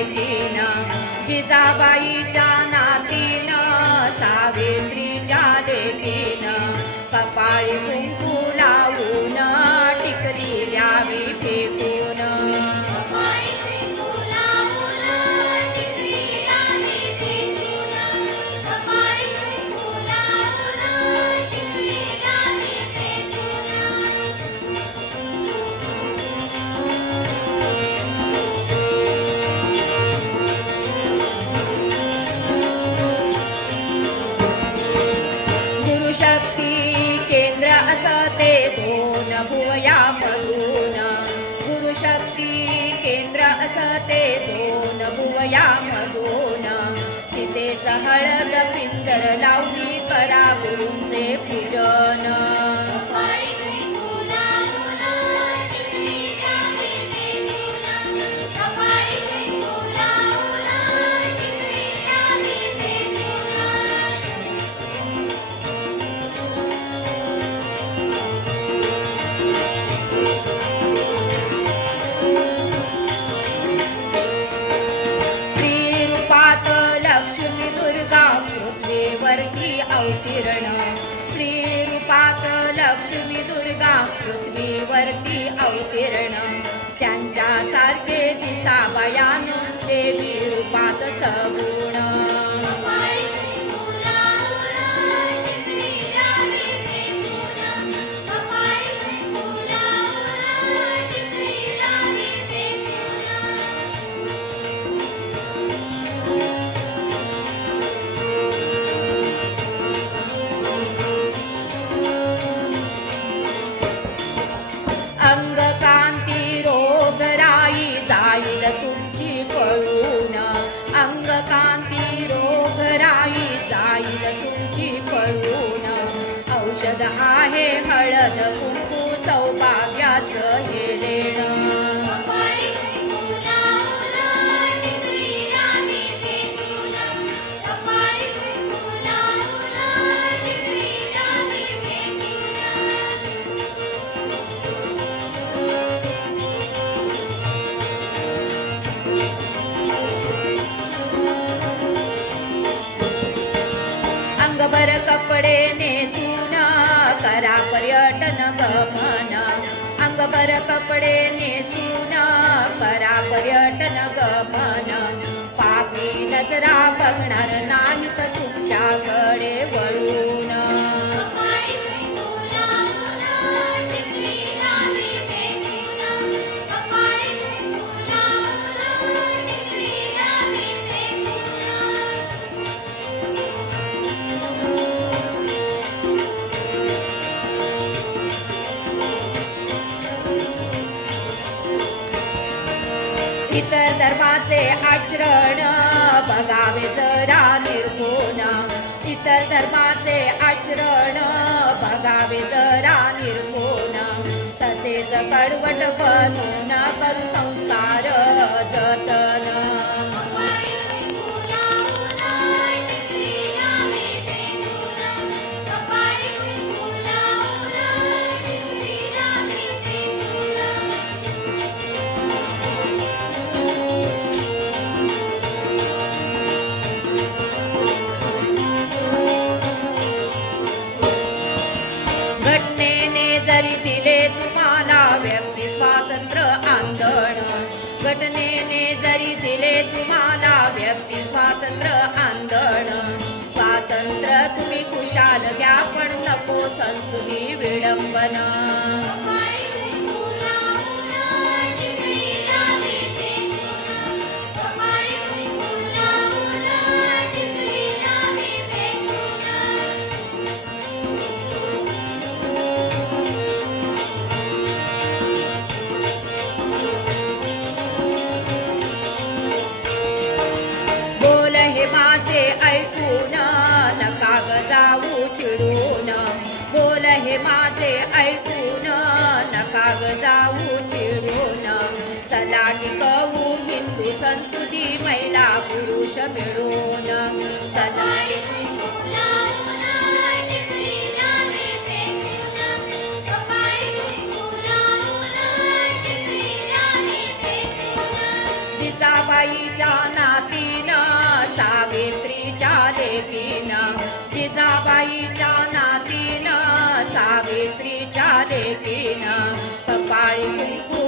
लेकीनं जिजाबाईच्या नातीन सावित्रीच्या लेकीनं कपाळी कुंकू असते दोन भुवयामधून तिथेच हळद पिंजर लावणी करा गुरुंचे पूजन अवतीर्ण स्त्री रूपात लक्ष्मी दुर्गा पृथ्वीवरती अवतीर्ण. त्यांच्यासारखे दिसावयान देवी जाईल तुमची पळून. अंगकांती रोगराई जाईल तुमची पळून. औषध आहे हळद कुंकू सौभाग्याचं પડે ને સુના કરા પર્યટન ગમન. અંગભર કપડે ને સુના धर्माचे आचरण बघावे जरा निर्गुण. इतर धर्माचे आचरण बघावे जरा निर्गुण. तसेच कडवट बनून करू संस्कार. घटनेने जरी दिले तुम्हाला व्यक्ती स्वातंत्र्य आंदोलन. स्वातंत्र्य तुम्ही खुशाल घ्या पण नको संस्कृती विडंबन. माझे ऐकून नका ग जाऊ चिडून बोल हे माझे ऐकून नका ग जाऊ चिडून चला टिकवू हिंदू संस्कृती महिला पुरुष मिळून. चला जिजाबाई नातीनं सावी तीन जिजाबाईच्या नातीन सावित्रीच्या लेकीन कपाळी कुंकू